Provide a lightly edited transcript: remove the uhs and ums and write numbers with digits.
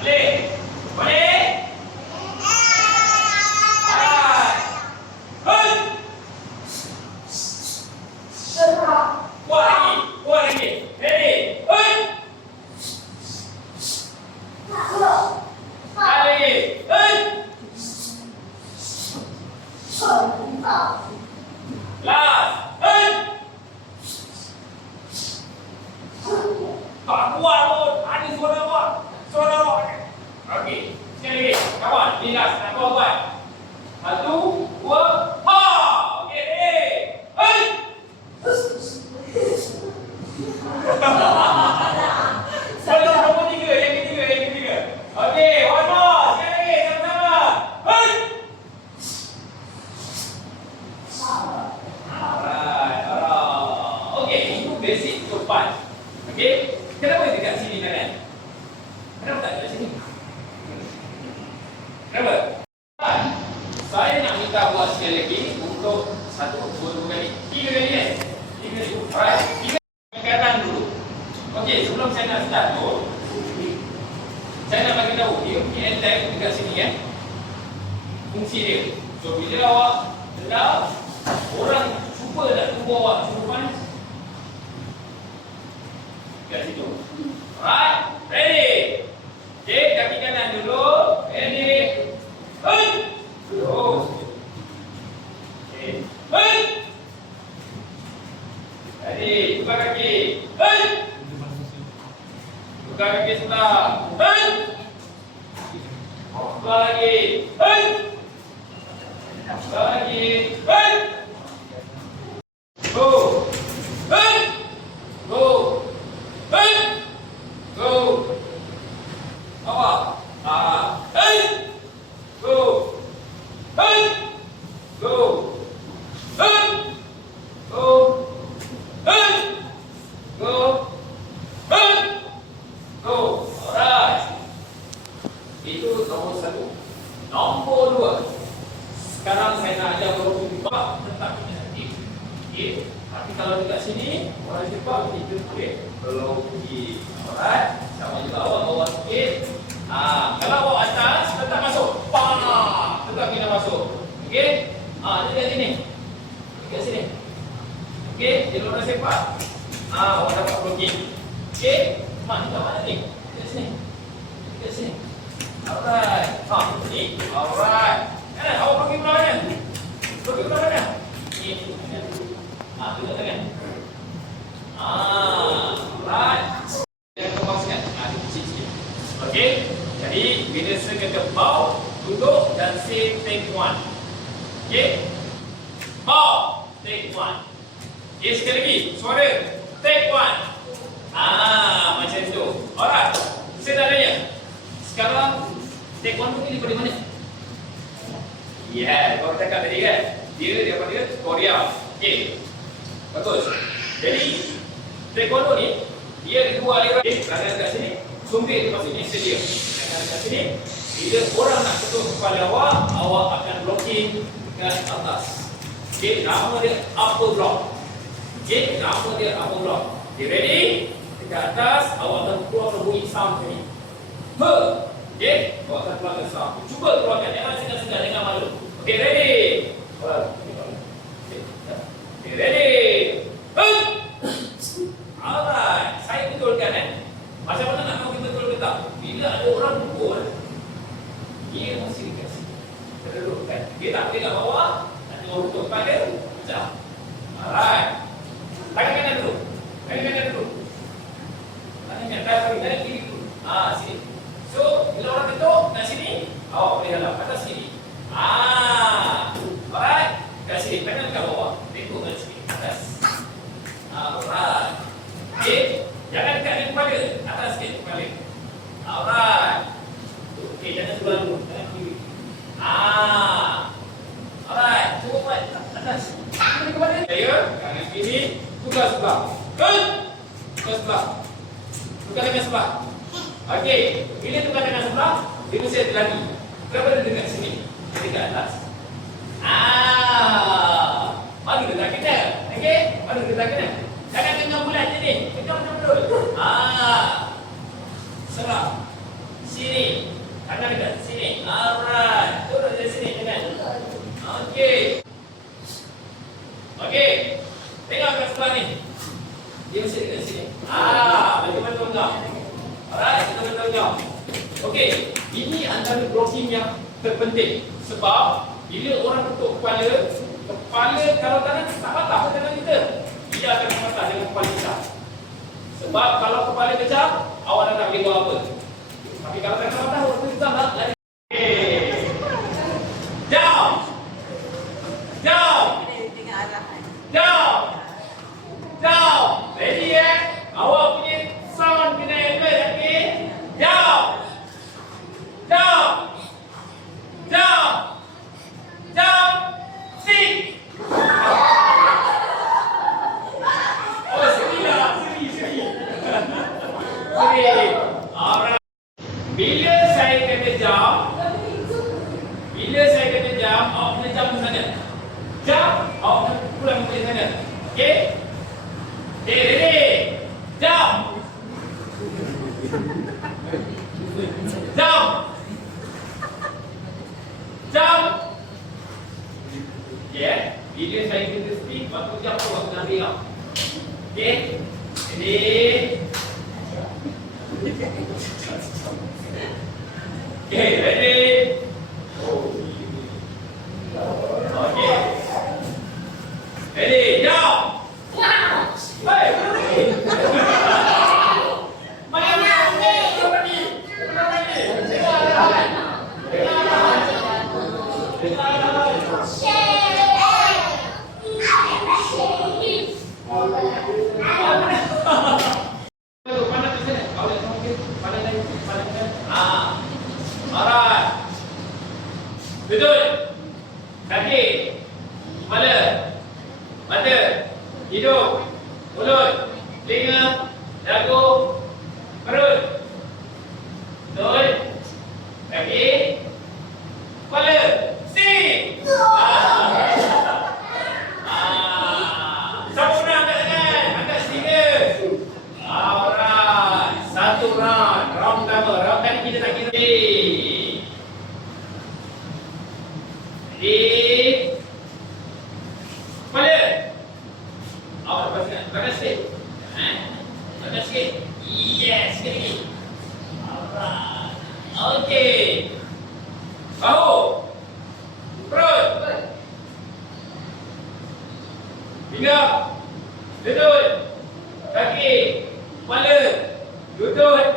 Boleh? Boleh? Kuat lagi. Ready? Sekali lagi. Last. Tak kuat pun. Ada suara awak. Suara awak. Okey. Sekali lagi. Kawan, ini last. Nak buat. 1, 2, ha! Okey, ready? Belum nombor 3. Yang ketiga. Okey, one more. Sekali lagi. Sama-sama. Alright. Okey, itu basic sopan. Okey. Kenapa dekat sini kan? Kenapa tak dekat sini? Kenapa? Saya nak minta buat sekali lagi untuk 1, 2 kali. 3 kali kan? 3 kali. Alright. 3 kanan dulu. Okey, sebelum saya nak start tu, saya nak bagi tahu dia punya attack dekat sini kan. Fungsi dia. So bila awak sedar, orang cuba nak tunggu awak suruh punch kat situ. Alright, ready? Okay, kaki kanan dulu. Ready? Terus. Okay. Ready? Buka kaki. Buka kaki sebelah. Buka lagi. Buka lagi. Go. Go. Go. Awak. Go. Go. Go. Go. Go. Alright. Itu nombor 1. Nombor 2. Sekarang saya nak ajar berubah tetap nanti. Okey. Tapi kalau dekat sini orang cepat itu boleh belum pergi. Alright. Sama juga awak bawah sikit. Kalau awak atas tetap masuk. Tetap kena masuk. Okey. Dekat sini. Dekat sini. Okey, jadi orang sepak. Awak dapat blocking. Okey. Dekat mana ni? Dekat sini. Dekat sini. Alright. Ni. Alright. Awak pergi belah mana? Pergi belah mana? Ni. Tengok tangan. Alright. Yang kebaskan. Sikit-sikit. Okey. Jadi, bila saya kata bow, duduk dan say take 1. Okey. Bow. Take 1. Okey, sekali lagi. Suara. Take 1. Macam tu. Alright. Saya dah tanya. Sekarang, take 1 tu daripada mana? Kau cakap tadi kan? Dia daripada Korea. Okey. Bagus. Jadi, taekwondo ni, dia ada 2 aliran. Tangan kat sini, sumbit maksudnya sedia. Tangan kat sini, bila orang nak ketuk kepala awak, awak akan blocking kat atas. Okey, nama dia upper block. Okey, nama dia upper block. Okay, ready? Dekat atas, awak akan keluar bunyi sound ni. Okey, awak akan keluarkan sound. Cuba keluarkan, jangan segan-segan, jangan malu. Okey, ready? Okay, ready? Alright, saya betulkan macam mana nak tahu betul ke tak? Bila ada orang pukul, dia masih dekat sini. Terdudukkan. Dia tak boleh kat bawah, nak tengok untuk kepala. Macam. Alright. Tangan kanan dulu. Tangan kanan dulu. Tangan kiri dulu. Sini. So, bila orang ketuk kat sini, awak boleh halau atas sini. Alright. Kat sini, tangan kat bawah. Tengok kat sini. Atas. Alright. Okay. Jangan dekat di kepala. Atas sikit kepala. Alright. Okay, jangan sebelah dulu. Jangan kiri. Alright. Cuba buat atas. Kepala kepala. Saya, kanan kiri. Tukar sebelah. Tukar sebelah. Tukar dengan sebelah. Okay. Bila tukar dengan sebelah, dia mesti ada lagi. Kenapa dia dekat sini? Dia dekat atas. Baru dekat kita. Okay? Baru dekat kita. Jangan genggam bulat je ni. Genggam betul. Serap. Sini. kepalanya. Okey, ini antara blocking yang terpenting. Sebab bila orang ketuk kepala, kepala kalau tangan tak patah ke tangan kita, dia akan patah dengan kepala kita. Sebab kalau kepala kecam, awak tak boleh buat apa. Tapi kalau tangan patah, waktu kita nak lari. Jump! Jump! Jump! Jump! Ready Awak punya sound kena elevate, okey? Jump! Jump! Jump! Jump! Sing! Oh, seri lah, seri. Seri. Alright. Bila saya kata jump, awak kena jump ke sana. Jump, awak kena pulang ke sana. Okey? Okay, ready? Jump! Jump! Jump! Okay, bila saya kata speed, waktu jump tu awak kena ambil. Okay? Ready? Okay, ready? Okay. Ready? Jump! Hey! Betul. Kaki, kepala, mata, hidung, mulut, telinga, dagu, perut. Betul. Kaki, kepala, sing. Satu round angkat tangan, angkat tiga. Alright, satu round. Round pertama, round tadi kita tak kira. Ready? Kepala. Awak lepaskan. Belakang sikit. Belakang sikit. Yes, sikit lagi. Alright. Okey. Bahu. Perut. Pinggang. Lutut. Kaki. Kepala. Lutut.